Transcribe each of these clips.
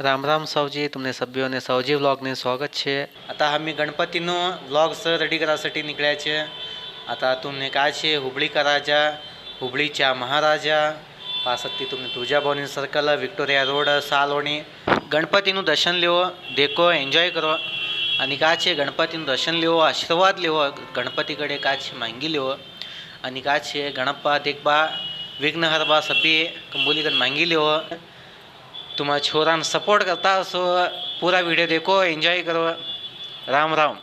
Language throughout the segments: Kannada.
રામ રામ સૌજી, તમને સભ્યોને સૌજી વ્લોગને સ્વાગત છે. आता आम्ही गणपतीनो व्लॉग्स रेडी करायसाठी निघाल्याचे. आता तुम्ही काय छे हुबळीका राजा, हुबळीच्या महाराजा पासत्ती तुम्ही तुळजाभवानी सर्कल, विक्टोरिया रोड, सालोणी गणपतीનું દર્શન લેવો, દેખો, એન્જોય કરો आणि काय छे गणपतीનું દર્શન લેવો, આશીર્વાદ લેવો, गणपतीकडे काय छे मांगी लेવો आणि काय छे गणप्पा देखबा विघ्नहरबा सभी कंबोलीकडे मांगी लेવો. तुम्हारा छोरान सपोर्ट करता सो पूरा वीडियो देखो, एंजॉय करो. Ram Ram.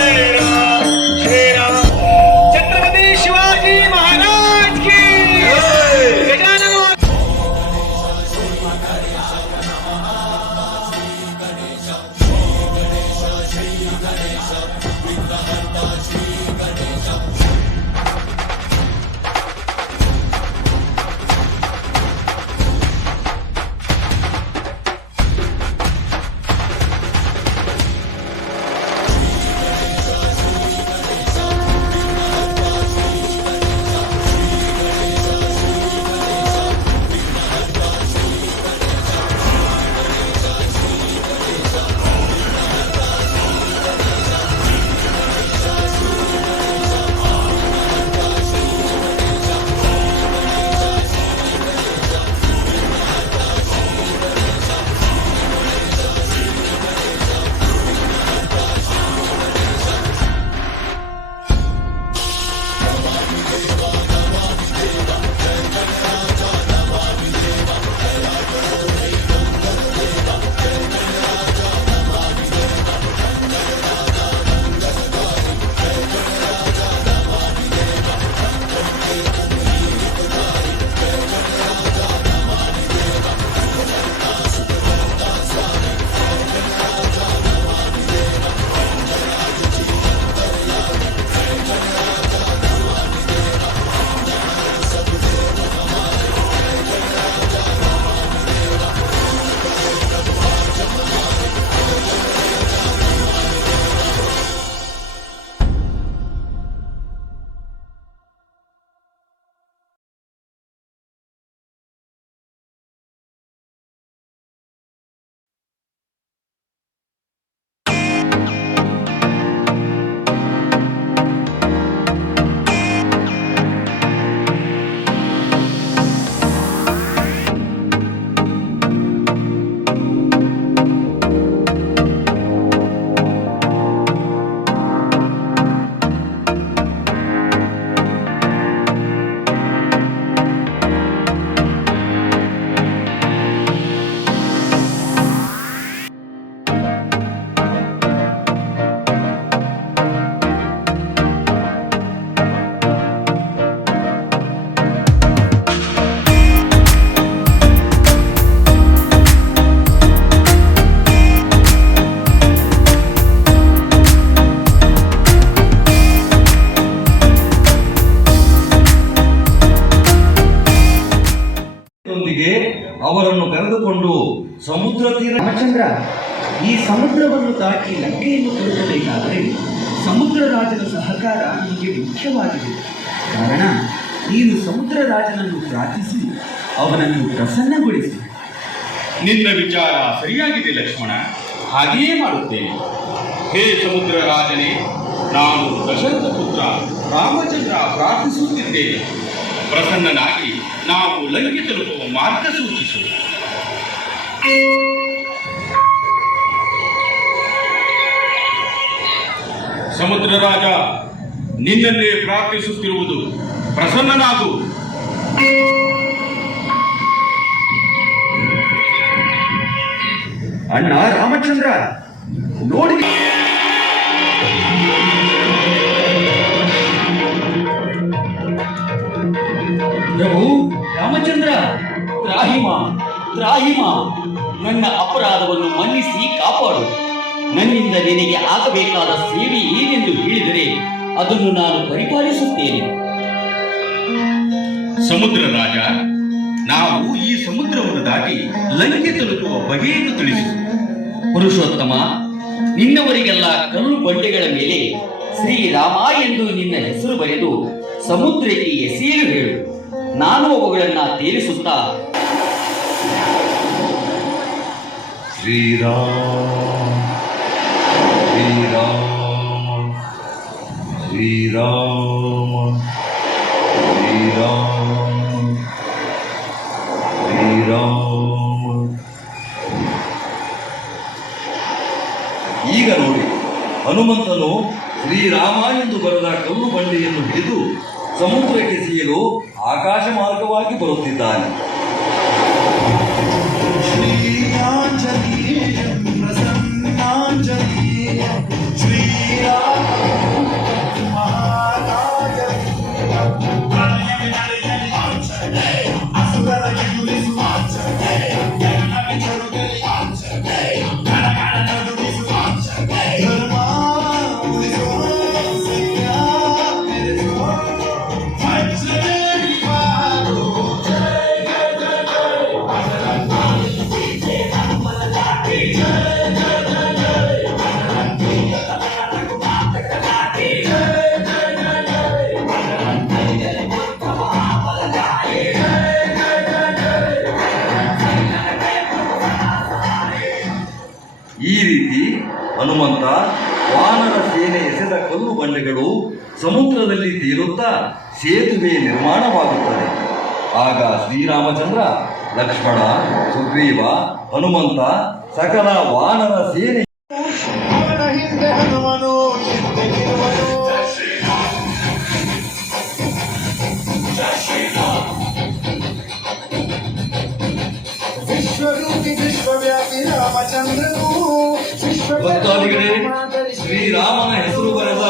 Jai Ram, Jai Ram, ಕರೆದುಕೊಂಡು ಸಮುದ್ರ ತೀರ. ರಾಮಚಂದ್ರ, ಈ ಸಮುದ್ರವನ್ನು ದಾಟಿ ಲಂಕೆಯನ್ನು ತಲುಪಬೇಕಾದರೆ ಸಮುದ್ರ ರಾಜನ ಸಹಕಾರ ನಿಮಗೆ ಮುಖ್ಯವಾಗಿದೆ. ಕಾರಣ, ನೀನು ಸಮುದ್ರ ರಾಜನನ್ನು ಪ್ರಾರ್ಥಿಸಿ ಅವನನ್ನು ಪ್ರಸನ್ನಗೊಳಿಸಿ. ನಿನ್ನ ವಿಚಾರ ಸರಿಯಾಗಿದೆ ಲಕ್ಷ್ಮಣ, ಹಾಗೆಯೇ ಮಾಡುತ್ತೇನೆ. ಹೇ ಸಮುದ್ರ ರಾಜನೇ, ನಾನು ದಶರಥ ಪುತ್ರ ರಾಮಚಂದ್ರ ಪ್ರಾರ್ಥಿಸುತ್ತಿದ್ದೇನೆ. ಪ್ರಸನ್ನನಾಗಿ ನಾವು ಲಂಕೆ ತಲುಪುವ ಮಾರ್ಗ ಸೂಚಿಸು. ಸಮುದ್ರ ರಾಜ, ನಿನ್ನನ್ನೇ ಪ್ರಾರ್ಥಿಸುತ್ತಿರುವುದು. ಪ್ರಸನ್ನನಾಗು. ಅಣ್ಣ ರಾಮಚಂದ್ರ, ನೋಡಿ. ಪ್ರಭು ರಾಮಚಂದ್ರ, ತ್ರಾಹಿಮ ತ್ರಾಹಿಮ, ನನ್ನ ಅಪರಾಧವನ್ನು ಮನ್ನಿಸಿ ಕಾಪಾಡು. ನನ್ನಿಂದ ನಿನಗೆ ಆಗಬೇಕಾದ ಸೇವೆ ಏನೆಂದು ಹೇಳಿದರೆ ಅದನ್ನು ನಾನು ಪರಿಪಾಲಿಸುತ್ತೇನೆ. ಸಮುದ್ರ ರಾಜ, ನಾವು ಈ ಸಮುದ್ರವನ್ನು ದಾಟಿ ಲಂಕೆ ತಲುಪುವ ಬಗೆಯನ್ನು ತಿಳಿಸು. ಪುರುಷೋತ್ತಮ, ನಿನ್ನವರಿಗೆಲ್ಲ ಕಲ್ಲು ಬಂಡೆಗಳ ಮೇಲೆ ಶ್ರೀರಾಮ ಎಂದು ನಿನ್ನ ಹೆಸರು ಬರೆದು ಸಮುದ್ರಕ್ಕೆ ಎಸೆಯಲು ಹೇಳು. ನಾನು ಅವುಗಳನ್ನ ತೇಲಿಸುತ್ತಾ ಶ್ರೀರಾಮ ಶ್ರೀರಾಮ ಶ್ರೀರಾಮ ಶ್ರೀರಾಮ ಶ್ರೀರಾಮ. ಈಗ ನೋಡಿ, ಹನುಮಂತನು ಶ್ರೀರಾಮ ಎಂದು ಬರೆದ ಕಲ್ಲು ಬಂಡೆಯನ್ನು ಹಿಡಿದು ಸಮುದ್ರಕ್ಕೆ ಎಸೆಯಲು ಆಕಾಶ ಮಾರ್ಗವಾಗಿ ಬರುತ್ತಿದ್ದಾನೆ. ಈ ರೀತಿ ಹನುಮಂತ ವಾನರ ಸೇನೆ ಎಸೆದ ಕಲ್ಲು ಬಂಡೆಗಳು ಸಮುದ್ರದಲ್ಲಿ ತೇಲುತ್ತಾ ಸೇತುವೆ ನಿರ್ಮಾಣವಾಗುತ್ತದೆ. ಆಗ ಶ್ರೀರಾಮಚಂದ್ರ, ಲಕ್ಷ್ಮಣ, ಸುಗ್ರೀವ, ಹನುಮಂತ ಸಕಲ ವಾನರ ಸೇನೆ ಭಕ್ತಾದಿಗಳೇ, ಶ್ರೀರಾಮನ ಹೆಸರು ಬರೆದ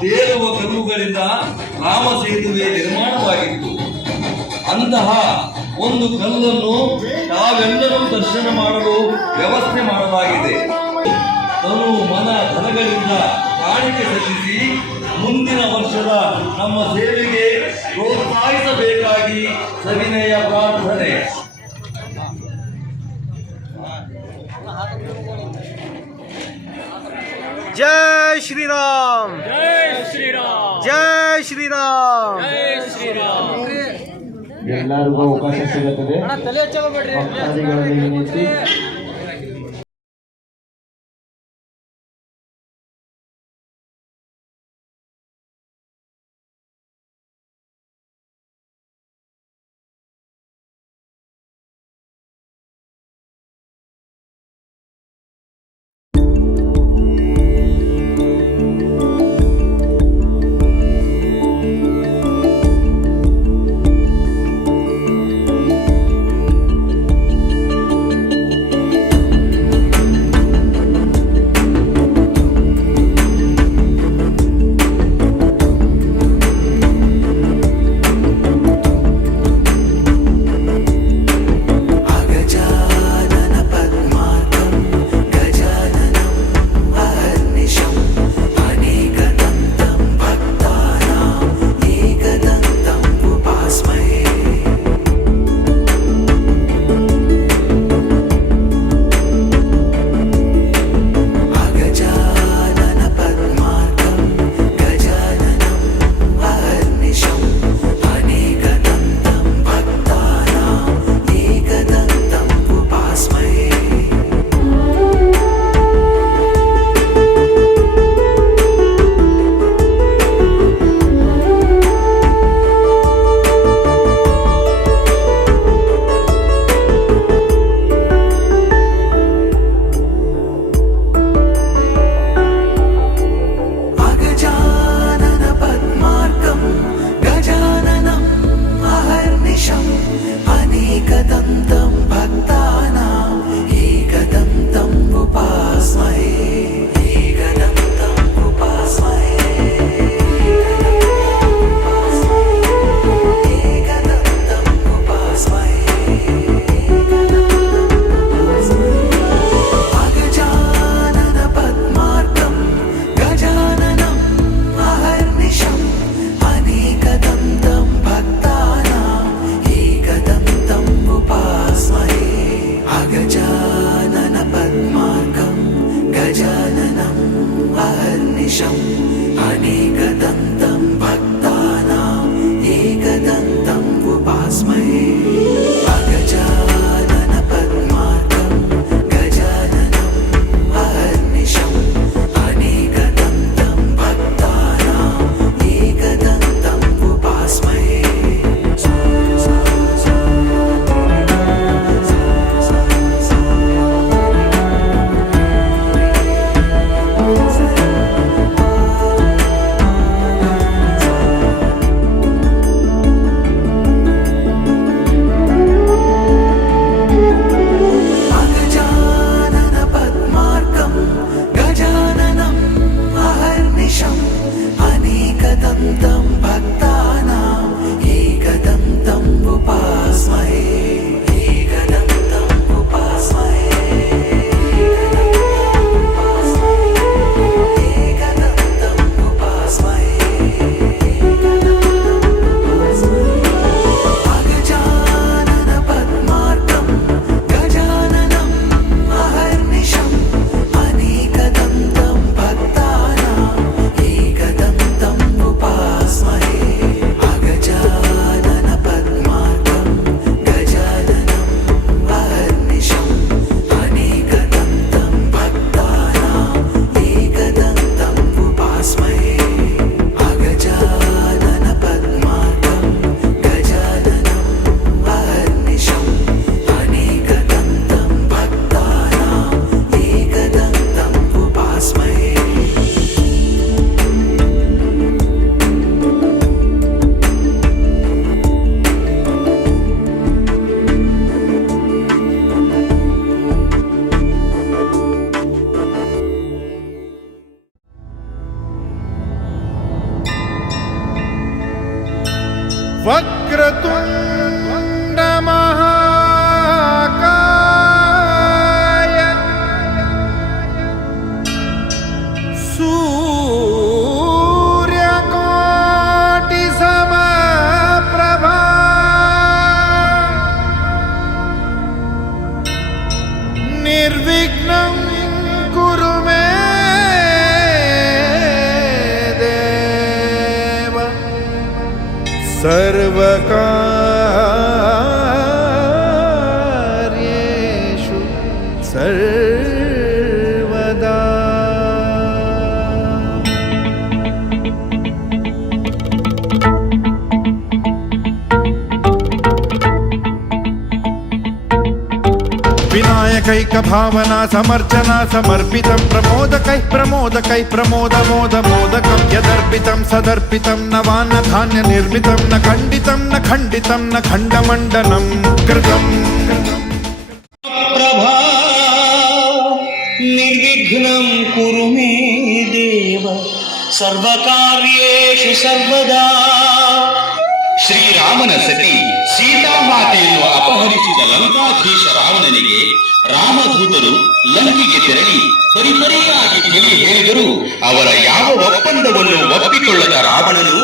ತೇಲುವ ಕಲ್ಲುಗಳಿಂದ ರಾಮ ಸೇತುವೆ ನಿರ್ಮಾಣವಾಗಿತ್ತು. ಅಂತಹ ಒಂದು ಕಲ್ಲನ್ನು ತಾವೆಲ್ಲರೂ ದರ್ಶನ ಮಾಡಲು ವ್ಯವಸ್ಥೆ ಮಾಡಲಾಗಿದೆ. ತನು ಮನ ಧನಗಳಿಂದ ಕಾಣಿಕೆ ಸಲ್ಲಿಸಿ ಮುಂದಿನ ವರ್ಷದ ನಮ್ಮ ಸೇವೆಗೆ ಪ್ರೋತ್ಸಾಹಿಸಬೇಕಾಗಿ ಸವಿನಯ ಪ್ರಾರ್ಥನೆ. ಜೈ ಶ್ರೀರಾಮ್, ಜೈ ಶ್ರೀರಾಮ್. ಎಲ್ಲರಿಗೂ ಅವಕಾಶ ಸಿಗುತ್ತದೆ. ಭಕ್ತಾದಿಗಳಲ್ಲಿ ವಿನಂತಿ, अनेकदन्तं भक्तानाम् एकदन्तम् उपास्महे अगजानन पद्मार्कं गजाननम् अहर्निशम् अनेकदन्तं भक्तानाम् एकदन्तम् उपास्महे अगजानन पद्मार्कं गजाननम् अहर्निशम् अनेकदन्तं भक्तानाम् एकदन्तम् उपास्महे एकदन्तम् उपास्महे एकदन्तम् उपास्महे अगजानन पद्मार्कं गजाननम् अहर्निशम् अनेकदन्तं भक्तानाम् एकदन्तम् उपास्महे अगजानन पद्मार्कं गजाननम् अहर्निशम् अनेकदन्तं भक्तानाम् एकदन्तम् उपास्महे अगजानन पद्मार्कं गजाननम् अहर्निशम् अनेकदन्तं भक्तानाम् एकदन्तम् उपास्महे वक्रतुण्ड महाकाय सूर्यकोटि समप्रभा निर्विघ्नं कुरु मे देव सर्वकार्येषु सर्वदा विनायकैक भावना समर्चना समर्पितं प्रमोदकैः प्रमोदकैः प्रमोदमोदमोदकं यदर्पितं सदर्पितं नवान्न धान्य निर्मितं न खण्डितं न खण्डितं न खण्डमण्डनं कृतम् प्रभा निर्विघ्नं कुरु मे देव सर्वकार्येषु सर्वदा. ಶ್ರೀರಾಮನ ಸತಿ ಸೀತಾಮಾತೆಯನ್ನು ಅಪಹರಿಸಿದ ಲಂಕಾಧೀಶ ರಾವಣನಿಗೆ ರಾಮದೂತರು ಲಂಕೆಗೆ ತೆರಳಿ ಪರಿಪರಿಯಾಗಿ ತಿಳಿ ಹೇಳಿದರೂ ಅವರ ಯಾವ ಒಪ್ಪಂದವನ್ನು ಒಪ್ಪಿಕೊಳ್ಳದ ರಾವಣನು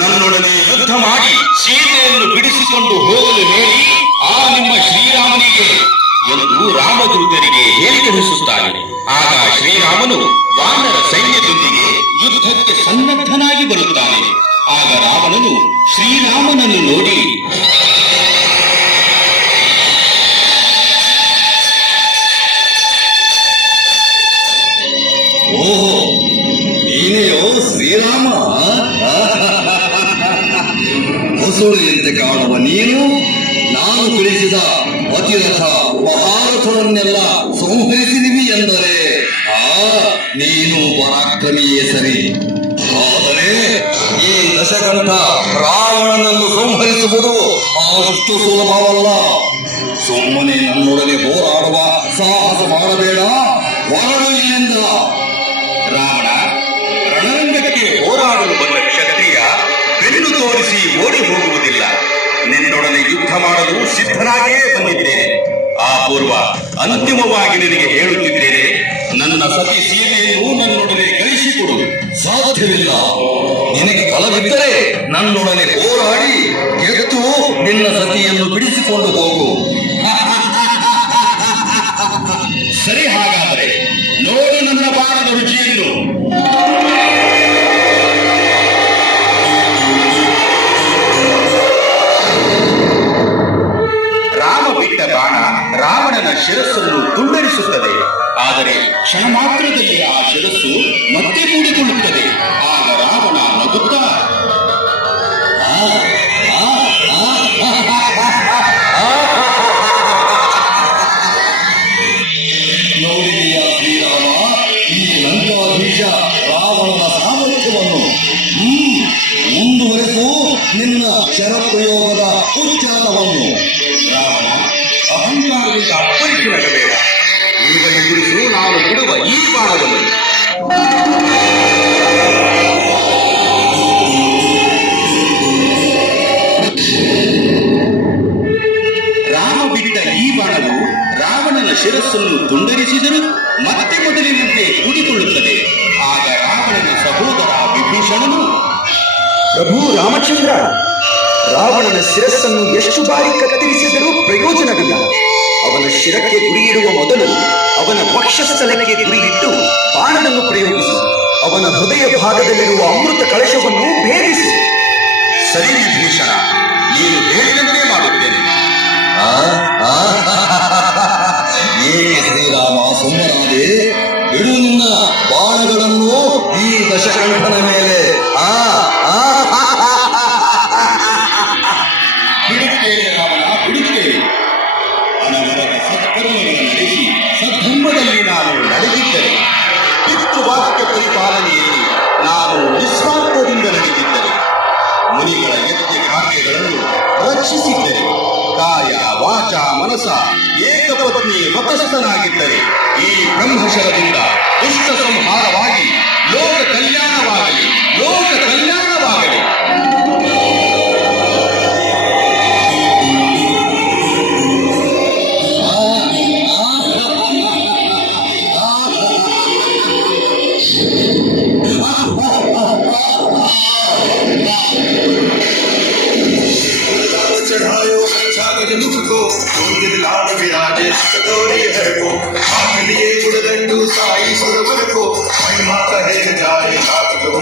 ನನ್ನೊಡನೆ ಯುದ್ಧ ಮಾಡಿ ಸೀತೆಯನ್ನು ಬಿಡಿಸಿಕೊಂಡು ಹೋಗಲು ಹೇಳಿ ಆ ನಿಮ್ಮ ಶ್ರೀರಾಮನಿಗೆ ಎಂದು ರಾಮದೂತರಿಗೆ ಹೇಳಿ ಕಳಿಸುತ್ತಾನೆ. ಆಗ ಶ್ರೀರಾಮನು ವಾನರ ಸೈನ್ಯದೊಂದಿಗೆ ಯುದ್ಧಕ್ಕೆ ಸನ್ನದ್ಧನಾಗಿ ಬರುತ್ತಾನೆ. ಆಗ ರಾವಣನು ಶ್ರೀರಾಮನನ್ನು ನೋಡಿ, ಓಹೋ, ನೀನೆಯೋ ಶ್ರೀರಾಮ? ಹೊಸೂರಿಯಂತೆ ಕಾಣುವ ನೀನು ನಾನು ತಿಳಿಸಿದ ಅತಿರಥ ಮಹಾರಥರನ್ನೆಲ್ಲ ಸಂಹರಿಸಿದಿವಿ ಎಂದರೆ ನೀನು ಪರಾಕ್ರಮಿಯೇ ಸರಿ. ಆದರೆ ಈ ದಶಕಂಠ ರಾವಣನನ್ನು ಸಂಹರಿಸುವುದು ಅಷ್ಟು ಸುಲಭವಲ್ಲ. ಸುಮ್ಮನೆ ನನ್ನೊಡನೆ ಹೋರಾಡುವ ಸಾಹಸ ಮಾಡಬೇಡ, ಹೊರಡು ಇಲ್ಲಿಂದ. ರಾವಣ ರಣರಂಗಕ್ಕೆ ಹೋರಾಡಲು ಬಂದ ಕ್ಷತ್ರಿಯ ಬೆನ್ನು ತೋರಿಸಿ ಓಡಿ ಹೋಗುವುದಿಲ್ಲ. ನಿನ್ನೊಡನೆ ಯುದ್ಧ ಮಾಡಲು ಸಿದ್ಧನಾಗಿಯೇ ಬಂದಿದ್ದೇನೆ. ಆ ಪೂರ್ವ ಅಂತಿಮವಾಗಿ ನಿನಗೆ ಹೇಳುತ್ತಿದ್ದೇನೆ, ನನ್ನ ಸತಿ ಸೀತೆಯನ್ನು ನನ್ನೊಡನೆ ಕಳಿಸಿಕೊಡು. ಸಾಧ್ಯವಿಲ್ಲ. ನಿನಗೆ ಬಲವಿದ್ದರೆ ನನ್ನೊಡನೆ ಹೋರಾಡಿ ಗೆದ್ದು ನಿನ್ನ ಸತಿಯನ್ನು ಬಿಡಿಸಿಕೊಂಡು ಹೋಗು. ಸರಿ, ಹಾಗಾದರೆ ನೋಡು ನನ್ನ ಬಾಣದ ರುಚಿಯನ್ನು. ನಿನ್ನ ಶರಪ್ರಯೋಗದ ಉಚ್ಚಾಟವನ್ನು. ರಾವಣ, ಅಹಂಕಾರದಿಂದ ಅಪ್ಪಳಿಸಿ ನಗಬೇಡ. ಈಗ ಎದುರಿಸು ನಾನು ಬಿಡುವ ಈ ಬಾಣವನ್ನು. ರಾಮ ಬಿಟ್ಟ ಈ ಬಾಣವು ರಾವಣನ ಶಿರಸ್ಸನ್ನು ತುಂಡರಿಸಿದರೂ ಮತ್ತೆ ಮೊದಲಿನಂತೆ ಕೂಡಿಕೊಳ್ಳುತ್ತದೆ. ಆಗ ರಾವಣನ ಸಹೋದರ ವಿಭೀಷಣನು, ಪ್ರಭು ರಾಮಚಂದ್ರ, ರಾವಣನ ಶಿರಸ್ಸನ್ನು ಎಷ್ಟು ಬಾರಿ ಕತ್ತರಿಸಿದರೂ ಪ್ರಯೋಜನವಿಲ್ಲ. ಅವನ ಶಿರಕ್ಕೆ ಗುರಿಯಿಡುವ ಮೊದಲು ಅವನ ವಕ್ಷಸ್ಥಲಕ್ಕೆ ಗುರಿಯಿಟ್ಟು ಬಾಣವನ್ನು ಪ್ರಯೋಗಿಸಿ ಅವನ ಹೃದಯ ಭಾಗದಲ್ಲಿರುವ ಅಮೃತ ಕಳಶವನ್ನು ಭೇದಿಸಿ. ಸರಿ ವಿಭೀಷಣ, ನೀನು ಹೇಳಿದಂತೆ ಮಾಡುತ್ತೇನೆ. ಏ ಶ್ರೀರಾಮ, ಸುಮ್ಮನಾದೆ. ಬಿಡು ನಿನ್ನ ಬಾಣಗಳನ್ನು ಈ ದಶಕಂಠನ ಮೇಲೆ. ಬಿಡುತ್ತೇನೆ ರಾವಣ, ಬಿಡುತ್ತೇನೆ. ಅನವರತ ಸತ್ಕರ್ಮಗಳನ್ನು ನಡೆಸಿ ಸದ್ಧರ್ಮದಲ್ಲಿ ನಾನು ನಡೆದಿದ್ದರೆ, ಪಿತೃವಾಕ್ಯ ಪರಿಪಾಲನೆಯಲ್ಲಿ ನಾನು ನಿಸ್ವಾರ್ಥದಿಂದ ನಡೆದಿದ್ದರೆ, ಮುನಿಗಳ ಯಜ್ಞ ಕಾರ್ಯಗಳನ್ನು ರಕ್ಷಿಸಿದ್ದರೆ, ಕಾಯ ವಾಚ ಮನಸ ಏಕಪತ್ನಿ ವ್ರತಸ್ಥನಾಗಿದ್ದರೆ, ಈ ಬ್ರಹ್ಮಶರದಿಂದ ದುಷ್ಟ ಸಂಹಾರವಾಗಿ ಲೋಕ ಕಲ್ಯಾಣವಾಗಲಿ, ಲೋಕ ಕಲ್ಯಾಣವಾಗಲಿ. चढ़ायो अच्छा गजमुख को तुम लाल विराजे सतोरी है को हाथ लिए गुड़गंडू साई सुरवर को महिमा कहे जाए रात को